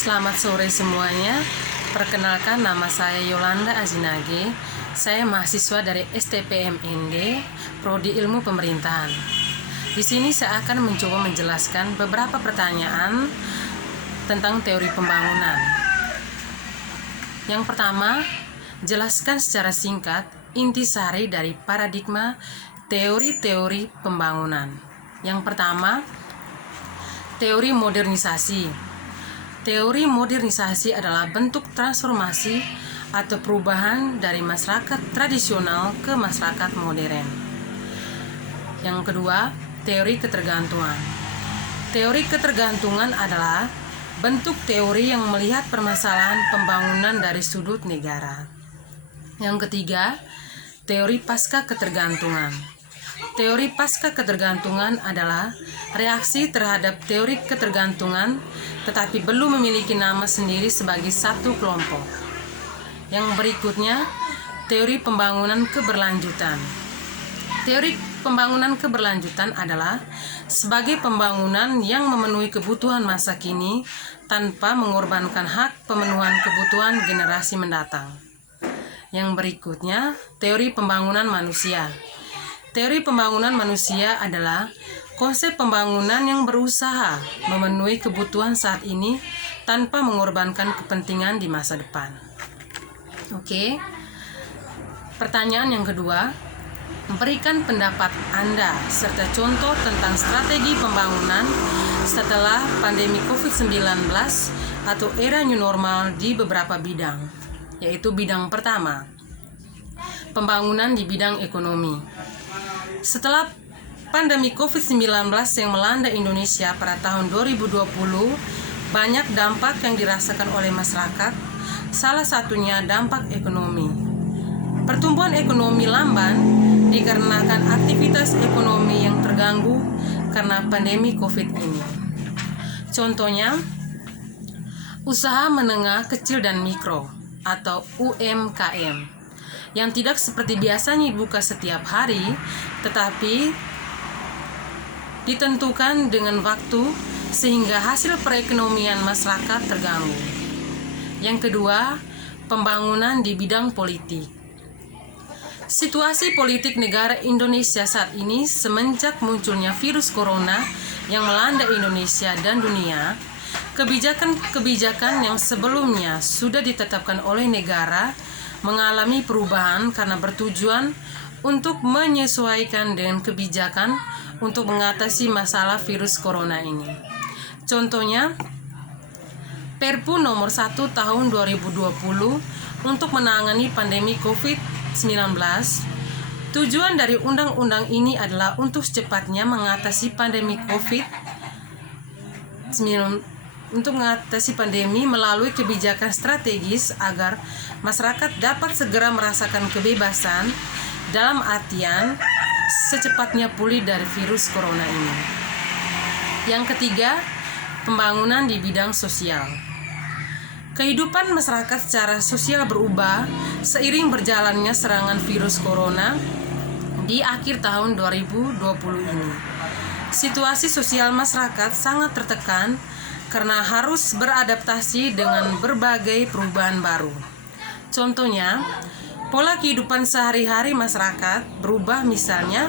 Selamat sore semuanya. Perkenalkan, nama saya Yolanda Azinage. Saya mahasiswa dari STPMND, Prodi Ilmu Pemerintahan. Di sini saya akan mencoba menjelaskan beberapa pertanyaan tentang teori pembangunan. Yang pertama, jelaskan secara singkat intisari dari paradigma teori-teori pembangunan. Yang pertama, teori modernisasi. Teori modernisasi adalah bentuk transformasi atau perubahan dari masyarakat tradisional ke masyarakat modern. Yang kedua, teori ketergantungan. Teori ketergantungan adalah bentuk teori yang melihat permasalahan pembangunan dari sudut negara. Yang ketiga, teori pasca ketergantungan. Teori pasca ketergantungan adalah reaksi terhadap teori ketergantungan tetapi belum memiliki nama sendiri sebagai satu kelompok. Yang berikutnya, teori pembangunan keberlanjutan. Teori pembangunan keberlanjutan adalah sebagai pembangunan yang memenuhi kebutuhan masa kini tanpa mengorbankan hak pemenuhan kebutuhan generasi mendatang. Yang berikutnya, teori pembangunan manusia. Teori pembangunan manusia adalah konsep pembangunan yang berusaha memenuhi kebutuhan saat ini tanpa mengorbankan kepentingan di masa depan. Oke. Pertanyaan yang kedua, berikan pendapat Anda serta contoh tentang strategi pembangunan setelah pandemi COVID-19 atau era new normal di beberapa bidang, yaitu bidang pertama, pembangunan di bidang ekonomi. Setelah pandemi COVID-19 yang melanda Indonesia pada tahun 2020, banyak dampak yang dirasakan oleh masyarakat, salah satunya dampak ekonomi. Pertumbuhan ekonomi lamban dikarenakan aktivitas ekonomi yang terganggu karena pandemi COVID ini. Contohnya, usaha menengah kecil dan mikro atau UMKM yang tidak seperti biasanya dibuka setiap hari, tetapi ditentukan dengan waktu sehingga hasil perekonomian masyarakat terganggu. Yang kedua, pembangunan di bidang politik. Situasi politik negara Indonesia saat ini semenjak munculnya virus corona yang melanda Indonesia dan dunia, kebijakan-kebijakan yang sebelumnya sudah ditetapkan oleh negara mengalami perubahan karena bertujuan untuk menyesuaikan dengan kebijakan untuk mengatasi masalah virus corona ini. Contohnya, Perpu nomor 1 tahun 2020 untuk menangani pandemi COVID-19. Tujuan dari undang-undang ini adalah untuk secepatnya mengatasi pandemi untuk mengatasi pandemi melalui kebijakan strategis agar masyarakat dapat segera merasakan kebebasan dalam artian secepatnya pulih dari virus corona ini. Yang ketiga, pembangunan di bidang sosial. Kehidupan masyarakat secara sosial berubah seiring berjalannya serangan virus corona di akhir tahun 2020 ini. Situasi sosial masyarakat sangat tertekan karena harus beradaptasi dengan berbagai perubahan baru. Contohnya, pola kehidupan sehari-hari masyarakat berubah, misalnya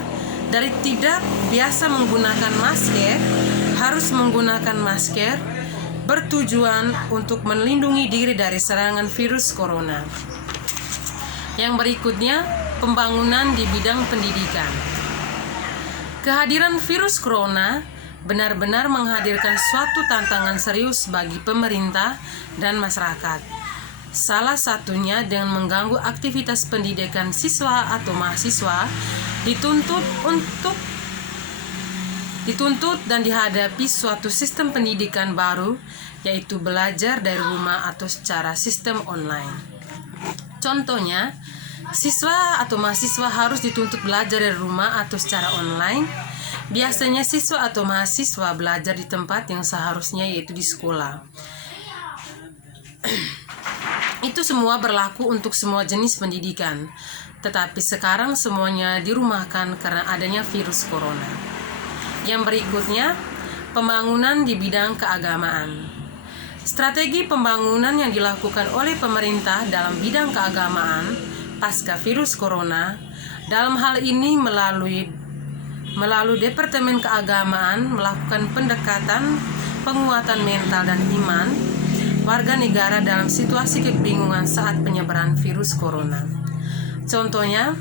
dari tidak biasa menggunakan masker, harus menggunakan masker bertujuan untuk melindungi diri dari serangan virus corona. Yang berikutnya, pembangunan di bidang pendidikan. Kehadiran virus corona benar-benar menghadirkan suatu tantangan serius bagi pemerintah dan masyarakat. Salah satunya dengan mengganggu aktivitas pendidikan siswa atau mahasiswa dituntut dan dihadapi suatu sistem pendidikan baru, yaitu belajar dari rumah atau secara sistem online. Contohnya, siswa atau mahasiswa harus dituntut belajar dari rumah atau secara online. Biasanya siswa atau mahasiswa belajar di tempat yang seharusnya, yaitu di sekolah. Itu semua berlaku untuk semua jenis pendidikan, tetapi sekarang semuanya dirumahkan karena adanya virus corona. Yang berikutnya, pembangunan di bidang keagamaan. Strategi pembangunan yang dilakukan oleh pemerintah dalam bidang keagamaan pasca virus corona, dalam hal ini melalui Departemen Keagamaan melakukan pendekatan penguatan mental dan iman warga negara dalam situasi kebingungan saat penyebaran virus corona. Contohnya,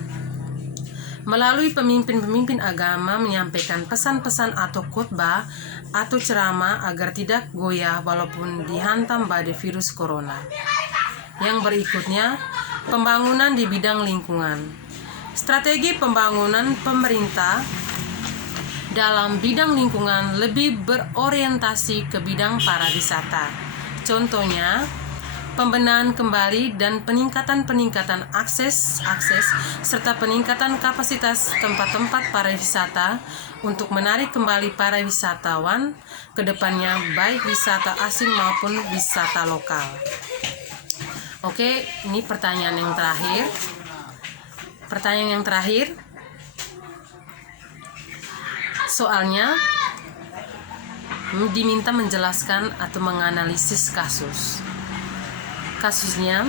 melalui pemimpin-pemimpin agama menyampaikan pesan-pesan atau khotbah atau ceramah agar tidak goyah walaupun dihantam badai virus corona. Yang berikutnya, pembangunan di bidang lingkungan. Strategi pembangunan pemerintah dalam bidang lingkungan lebih berorientasi ke bidang pariwisata. Contohnya, pembenahan kembali dan peningkatan akses serta peningkatan kapasitas tempat-tempat pariwisata untuk menarik kembali para wisatawan ke depannya, baik wisata asing maupun wisata lokal. Oke, ini pertanyaan yang terakhir. Soalnya diminta menjelaskan atau menganalisis kasusnya.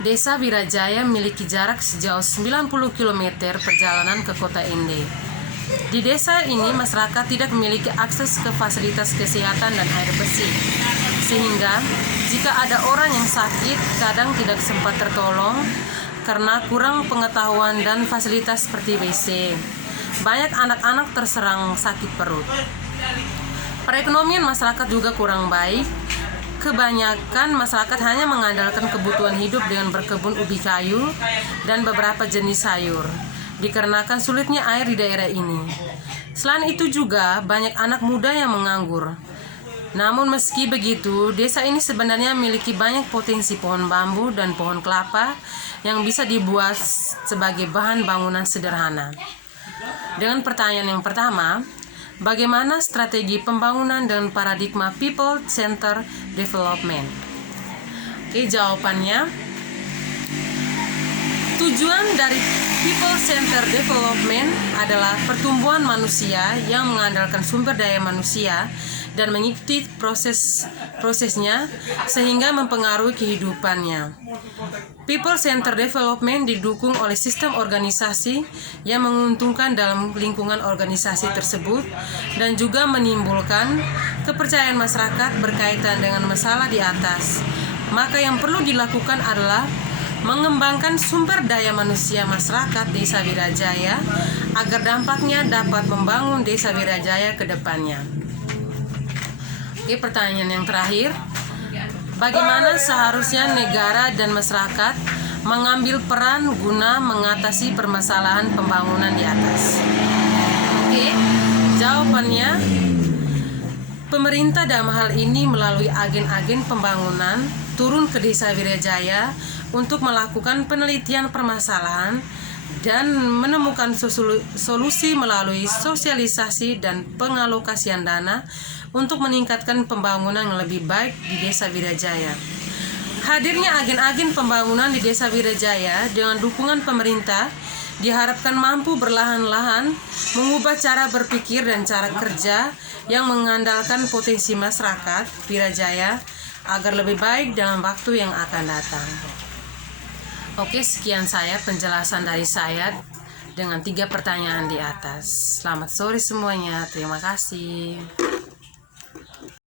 Desa Wirajaya memiliki jarak sejauh 90 km perjalanan ke kota Ende. Di desa ini masyarakat tidak memiliki akses ke fasilitas kesehatan dan air bersih, sehingga jika ada orang yang sakit kadang tidak sempat tertolong karena kurang pengetahuan dan fasilitas seperti WC. Banyak anak-anak terserang sakit perut. Perekonomian masyarakat juga kurang baik. Kebanyakan masyarakat hanya mengandalkan kebutuhan hidup dengan berkebun ubi kayu dan beberapa jenis sayur, dikarenakan sulitnya air di daerah ini. Selain itu juga banyak anak muda yang menganggur. Namun meski begitu, desa ini sebenarnya memiliki banyak potensi pohon bambu dan pohon kelapa yang bisa dibuat sebagai bahan bangunan sederhana. Dengan pertanyaan yang pertama, bagaimana strategi pembangunan dan paradigma People Center Development? Oke, jawabannya, tujuan dari People Center Development adalah pertumbuhan manusia yang mengandalkan sumber daya manusia dan mengikuti prosesnya sehingga mempengaruhi kehidupannya. People Center Development didukung oleh sistem organisasi yang menguntungkan dalam lingkungan organisasi tersebut dan juga menimbulkan kepercayaan masyarakat berkaitan dengan masalah di atas. Maka yang perlu dilakukan adalah mengembangkan sumber daya manusia masyarakat Desa Wirajaya agar dampaknya dapat membangun Desa Wirajaya ke depannya. Oke, pertanyaan yang terakhir. Bagaimana seharusnya negara dan masyarakat mengambil peran guna mengatasi permasalahan pembangunan di atas? Oke, jawabannya, pemerintah dalam hal ini melalui agen-agen pembangunan turun ke Desa Wirajaya untuk melakukan penelitian permasalahan dan menemukan solusi melalui sosialisasi dan pengalokasian dana untuk meningkatkan pembangunan yang lebih baik di Desa Wirajaya. Hadirnya agen-agen pembangunan di Desa Wirajaya dengan dukungan pemerintah diharapkan mampu berlahan-lahan mengubah cara berpikir dan cara kerja yang mengandalkan potensi masyarakat Wirajaya agar lebih baik dalam waktu yang akan datang. Oke, sekian penjelasan dari saya dengan 3 pertanyaan di atas. Selamat sore semuanya, terima kasih.